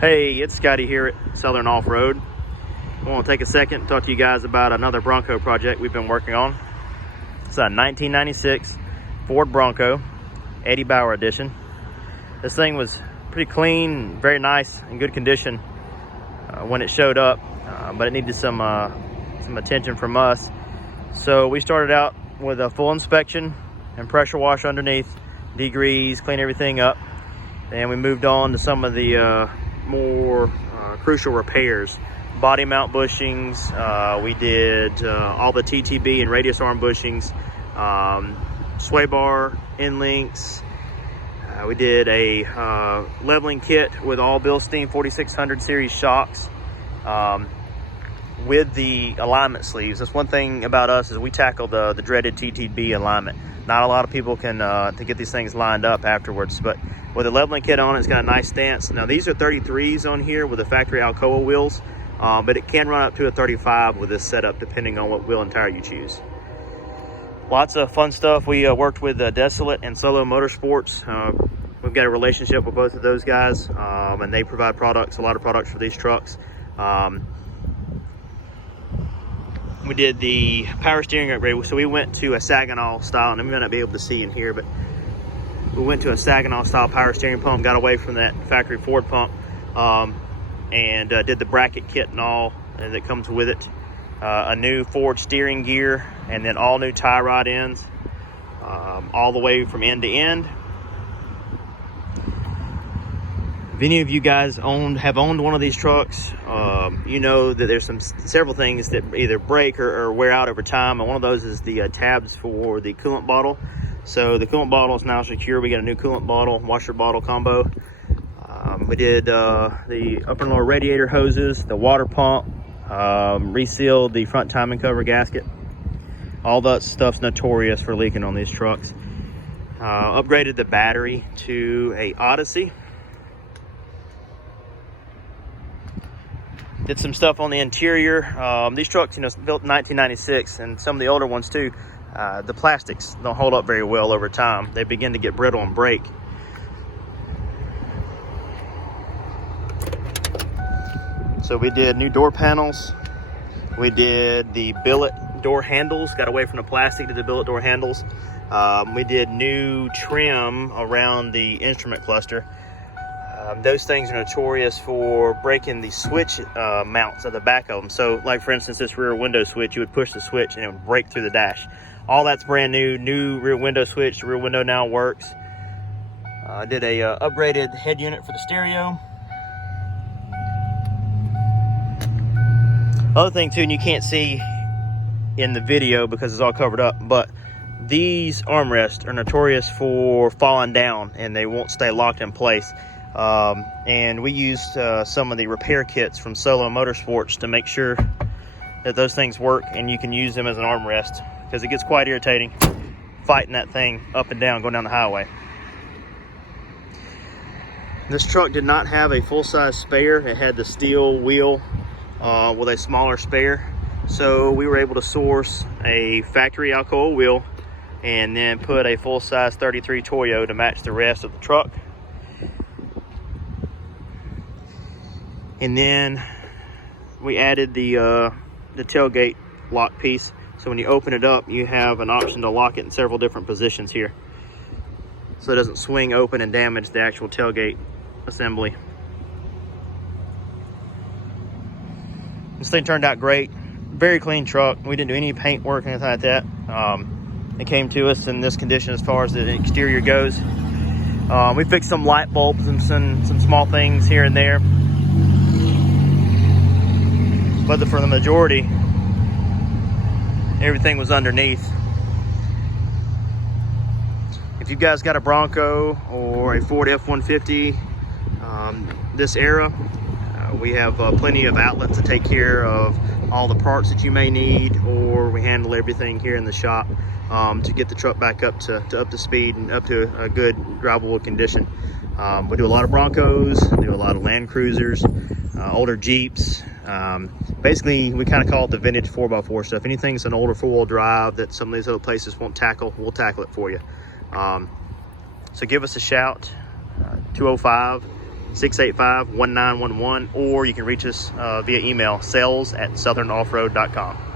Hey, it's Scotty here at Southern Off-Road. I want to take a second and talk to you guys about another Bronco project we've been working on. It's a 1996 Ford Bronco, Eddie Bauer edition. This thing was pretty clean, very nice, in good condition when it showed up, but it needed some attention from us. So we started out with a full inspection and pressure wash underneath, degrease, clean everything up. And we moved on to some of the more crucial repairs. Body mount bushings, we did all the TTB and radius arm bushings, sway bar, end links. We did a leveling kit with all Bilstein 4600 series shocks with the alignment sleeves. That's one thing about us, is we tackle the dreaded TTB alignment. Not a lot of people can to get these things lined up afterwards, but with a leveling kit on, it's got a nice stance. Now these are 33s on here with the factory Alcoa wheels, but it can run up to a 35 with this setup depending on what wheel and tire you choose. Lots of fun stuff. We worked with Desolate and Solo Motorsports. We've got a relationship with both of those guys, and they provide products, a lot of products for these trucks. We did the power steering upgrade, so we went to a Saginaw style, and I'm gonna be able to see in here, but we went to a Saginaw style power steering pump, got away from that factory Ford pump, and did the bracket kit and all that comes with it. A new Ford steering gear, and then all new tie rod ends, all the way from end to end. If any of you guys have owned one of these trucks, you know that there's several things that either break or wear out over time, and one of those is the tabs for the coolant bottle. So the coolant bottle is now secure. We got a new coolant bottle, washer bottle combo. We did the upper and lower radiator hoses, the water pump, resealed the front timing cover gasket. All that stuff's notorious for leaking on these trucks. Upgraded the battery to a Odyssey. Did some stuff on the interior. These trucks, you know, built in 1996, and some of the older ones too. The plastics don't hold up very well over time. They begin to get brittle and break. So we did new door panels. We did the billet door handles, got away from the plastic to the billet door handles. We did new trim around the instrument cluster. Those things are notorious for breaking the switch mounts at the back of them. So like for instance, this rear window switch, you would push the switch and it would break through the dash. All that's brand new rear window switch. The rear window now works. I did a upgraded head unit for the stereo. Other thing too, and you can't see in the video because it's all covered up, but these armrests are notorious for falling down and they won't stay locked in place. And we used some of the repair kits from Solo Motorsports to make sure that those things work and you can use them as an armrest, because it gets quite irritating fighting that thing up and down going down the highway. This truck did not have a full-size spare. It had the steel wheel with a smaller spare, so we were able to source a factory Alcoa wheel and then put a full-size 33 Toyo to match the rest of the truck. And then we added the tailgate lock piece. So when you open it up, you have an option to lock it in several different positions here, so it doesn't swing open and damage the actual tailgate assembly. This thing turned out great. Very clean truck. We didn't do any paint work or anything like that. It came to us in this condition as far as the exterior goes. We fixed some light bulbs and some small things here and there. But for the majority, everything was underneath. If you guys got a Bronco or a Ford F-150 this era, we have plenty of outlets to take care of all the parts that you may need, or we handle everything here in the shop to get the truck back up to speed and up to a good drivable condition. We do a lot of Broncos, do a lot of Land Cruisers, older Jeeps. Basically, we kind of call it the vintage 4x4 stuff. Anything that's an older four-wheel drive that some of these other places won't tackle, we'll tackle it for you. So give us a shout, 685-1911, or you can reach us via email, sales@southernoffroad.com.